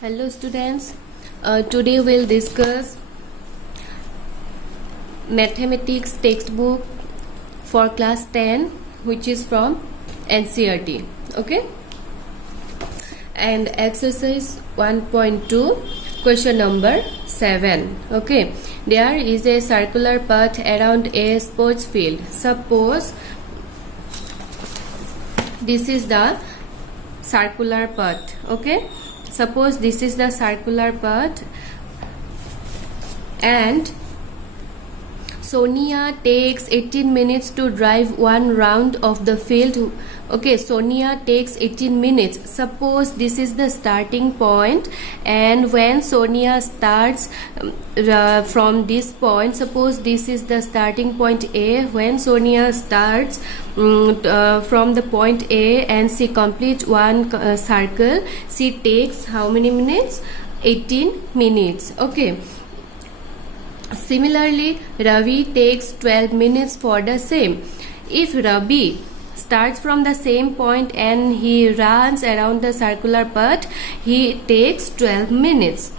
Hello students, today we'll discuss mathematics textbook for class 10 which is from NCERT. Okay, and exercise 1.2 question number 7. Okay, there is a circular path around a sports field. Suppose this is the circular path. Okay, suppose this is the circular path and Sonia takes 18 minutes to drive one round of the field. Okay, Sonia takes 18 minutes. Suppose this is the starting point, and when Sonia starts from this point, suppose this is the starting point A. When Sonia starts from the point A and she completes one circle, she takes how many minutes? 18 minutes. Okay. Similarly, Ravi takes 12 minutes for the same. If Ravi starts from the same point and he runs around the circular path, he takes 12 minutes.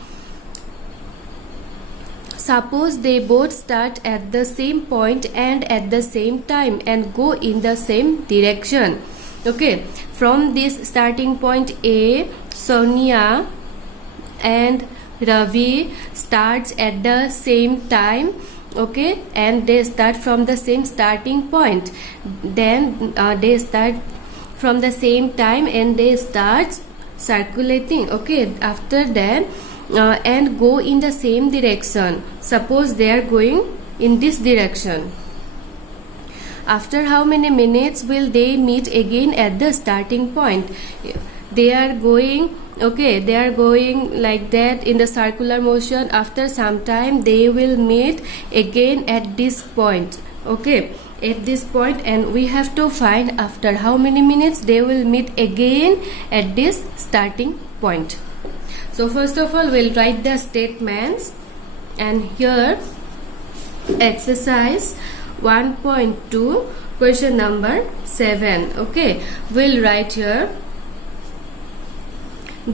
Suppose they both start at the same point and at the same time and go in the same direction. Okay, from this starting point A, Sonia and Ravi starts at the same time. Okay, and they start from the same starting point. Then they start from the same time and they start circulating. Okay, after that and go in the same direction. Suppose they are going in this direction. After how many minutes will they meet again at the starting point? They are going, okay, they are going like that in the circular motion. After some time they will meet again at this point. Okay, at this point, and we have to find after how many minutes they will meet again at this starting point. So first of all, we'll write the statements, and here exercise 1.2 question number 7. Okay, we'll write here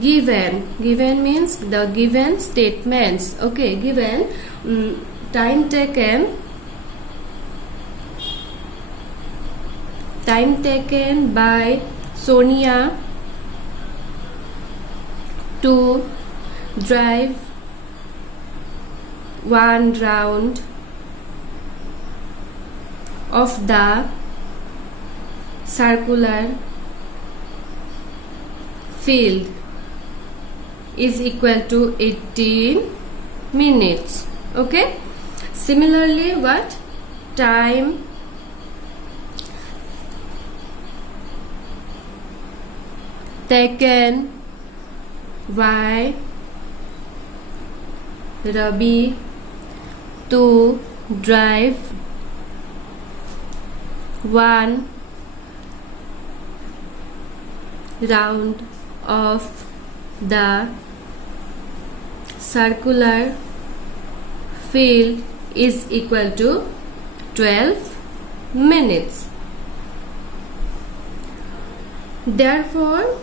given means the given statements. Okay, given time taken by Sonia to drive one round of the circular field is equal to 18 minutes. Okay, similarly, what time taken by Ravi to drive one round of the circular field is equal to 12 minutes. Therefore,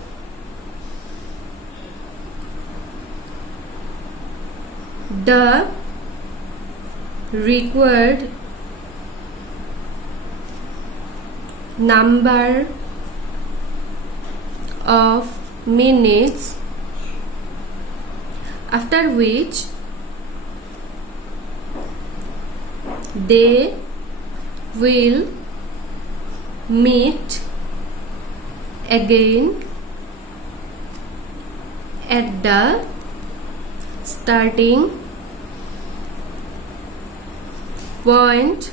the required number of minutes after which they will meet again at the starting point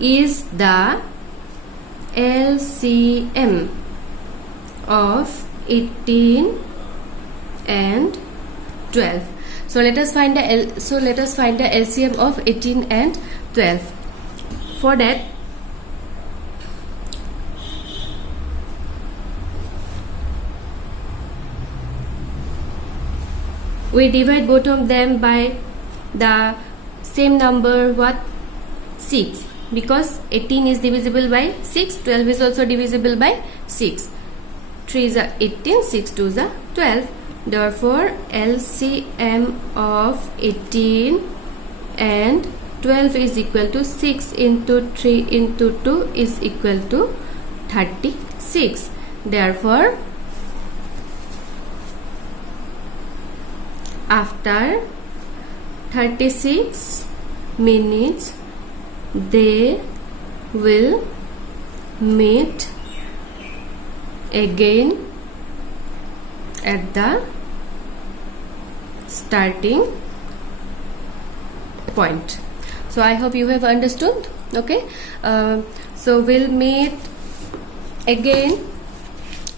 is the LCM of 18 and 12. So let us find the LCM of 18 and 12. For that, we divide both of them by the same number, what? 6, because 18 is divisible by 6, 12 is also divisible by 6. 3 is 18, 6 2 is 12. Therefore, LCM of 18 and 12 is equal to 6 into 3 into 2 is equal to 36. Therefore, after 36 minutes, they will meet again at the starting point. So I hope you have understood. Okay, so we'll meet again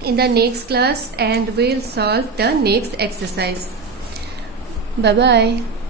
in the next class and we'll solve the next exercise. Bye bye.